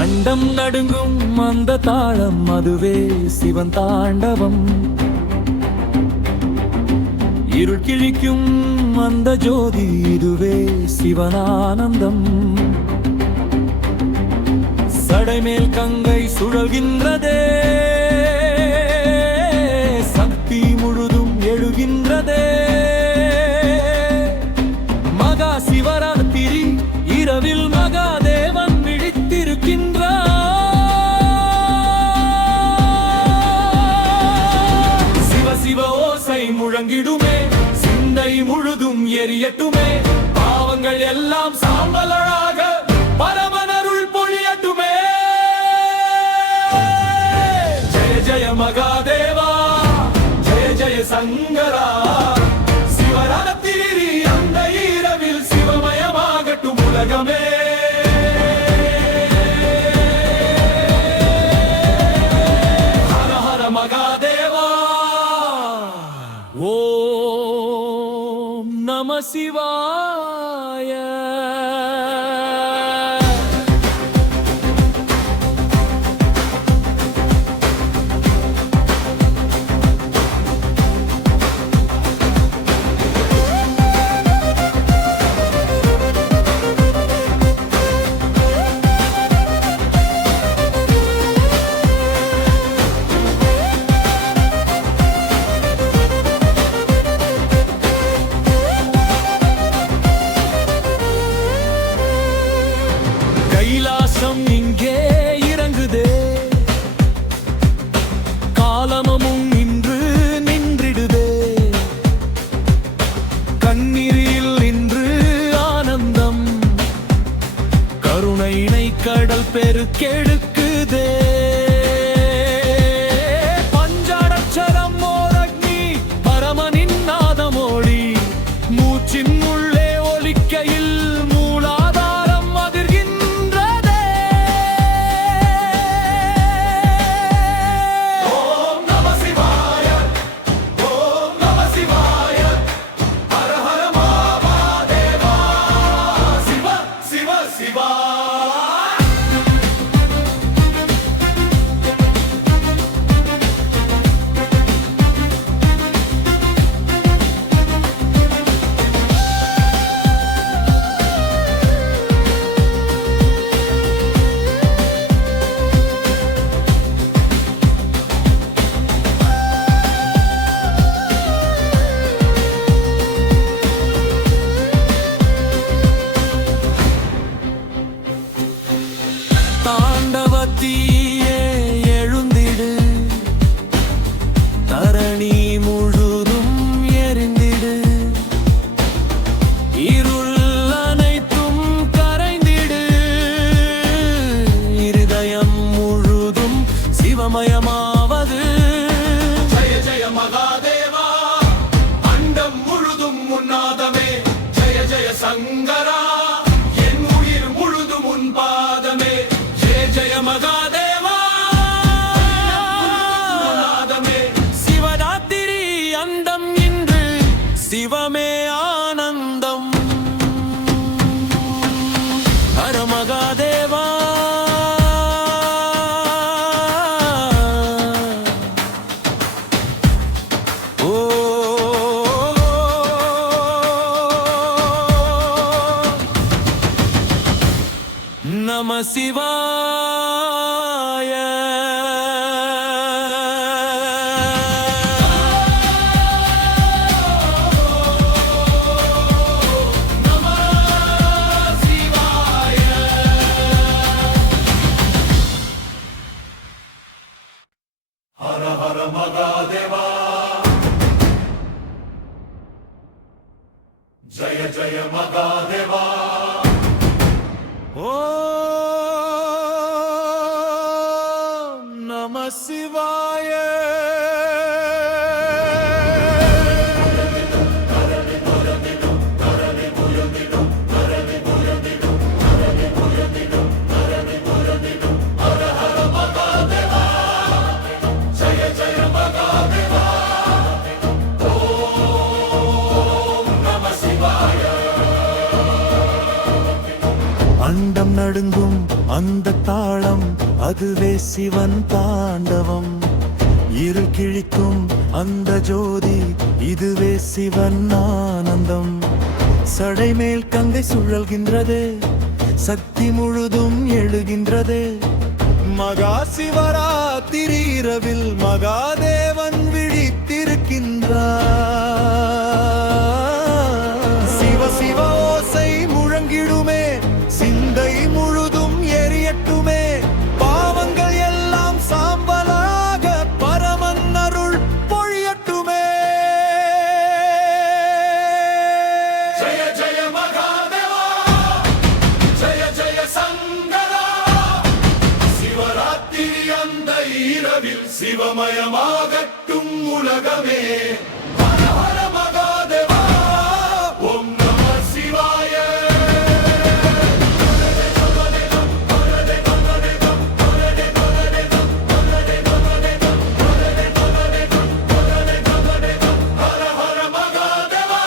அண்டம் நடுங்கும் அந்த தாளம் அதுவே சிவன் தாண்டவம். இருள் கிழிக்கும் அந்த ஜோதி இதுவே சிவனானந்தம். சடைமேல் கங்கை சுழல்கின்றதே, சக்தி முழுதும் எழுகின்றதே. மகா சிவராத்திரி இரவில் மகாதேவன் விழித்திருக்கின்றார். சிவ சிவ ஓசை முழங்கிடுமே, சிந்தை முழுதும் எரியட்டுமே. பாவங்கள் எல்லாம் சாம்பலாக பரமனருள் பொழியட்டுமே. ஜெய ஜெய மகாதேவா, ஜெய ஜெய சங்கரா. சிவராத்திரி அந்த இரவில் சிவமயமாகட்டும் உலகமே. ஹர ஹர மகாதேவா. ஓம் நம சிவாய. கைலாசம் இங்கே இறங்குதே, காலமும் இன்று நின்றிடுதே. கண்ணீரில் இன்று ஆனந்தம், கருணையினை கடல் பெருக்கெடுக்குதே. பஞ்சாடச்சரம் ஓர் அக்னி பரமனின் நாதமோடி, மூச்சின் உள்ளே ஒலிக்கையில் மூலாதாரம் அதிர்கின்றதே. ஓம் நம சிவாய, ஓம் நம சிவாய. ஹர ஹர மகாதேவா. சிவ சிவ சிவா. தாண்டவத்தீயே எழுந்திடு, தரணி முழுதும் எரிந்திடு. இருள் அனைத்தும் கரைந்திடு, இருதயம் முழுதும் சிவமயமாவது. ஜெய ஜெய மகாதேவா, அண்டம் முழுதும் உன்னாதமே. ஜெய ஜெய சங்கரா, என் உயிர் முழுதும் உன் பாதமே. ஜெய ஜெய மகாதேவா, நாதமே. சிவராத்திரி அந்தம் இன்று சிவமே ஆனந்தம். ஹர மகாதேவா. ஓ நம சிவாய. நம சிவாய. ஹர ஹர மகாதேவா. ஜய ஜய மகாதேவா. ஓம் நம சிவாய. நடுங்கும் அந்த தாளம், அதுவே சிவன் தாண்டவம். இருள் கிழிக்கும் அந்த ஜோதி, இதுவே சிவன் ஆனந்தம். சடைமேல் கங்கை சுழல்கின்றது, சக்தி முழுதும் எழுகின்றது. மகா சிவராத்திரி இரவில் மகாதேவன் விழித்திருக்கின்றார். சிவ சிவ ஓசை முழங்கிடுமே, சிந்தை முழுதும் எரியட்டுமே. பாவங்கள் எல்லாம் சாம்பலாக பரமன் அருள் பொழியட்டுமே. ஜெய ஜெய மகாதேவா, ஜெய ஜெய சங்கரா. சிவராத்திரி அந்த இரவில் சிவமயமாகட்டும் உலகமே. ஹர ஹர மகாதேவா, ஓம் நம சிவாய. ஹர ஹர மகாதேவா.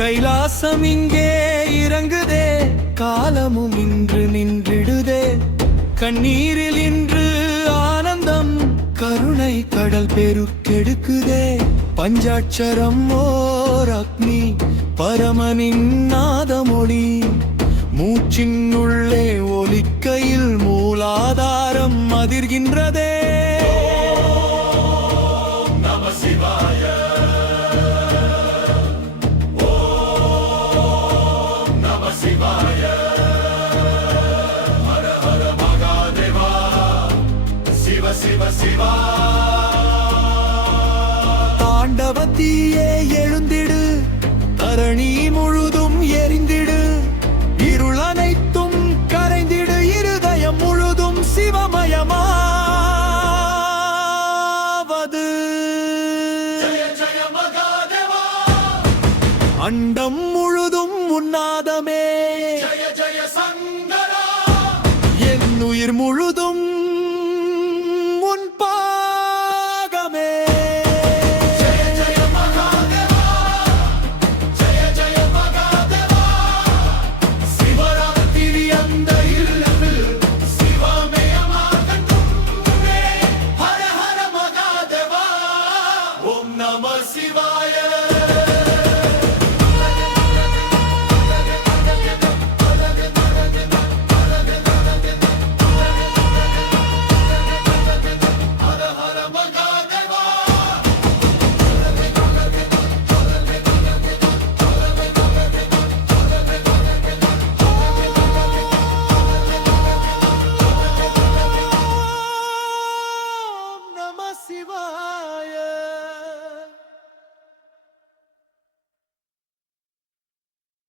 கைலாசம் இங்கே இறங்குதே, காலமும் இன்று நின்றிடுதே. கண்ணீரில் இன்று ஆனந்தம், கருணை கடல் பெருக்கெடுக்குதே. பஞ்சாட்சரம் ஓர் அக்னி, பரமனின் நாதமொழி. மூச்சின் உள்ளே ஒலிக்கையில் மூலாதாரம் அதிர்கின்றதே. நம சிவாய. சிவாய. ஹர ஹர மகாதேவா, சிவ சிவ சிவா. தாண்டவத்தீயே எழுந்திடு, தரணி முழுதும் எரிந்திடு. இருள் அனைத்தும் கரைந்திடு, இருதயம் முழுதும் சிவமயமாவது. ஜெய ஜெய மகாதேவா, அண்டம் முழுதும் உன்னாதமே. ஜெய ஜெய சங்கரா, என் உயிர் முழுதும் உன் பாகமே. ஜெய ஜெய மகாதேவா, ஜெய ஜெய மகாதேவா. சிவராத்திரி அந்த இரவில் சிவமயமாகட்டுமே. ஹர ஹர மகாதேவா, ஓம் நம சிவாய. Shiva.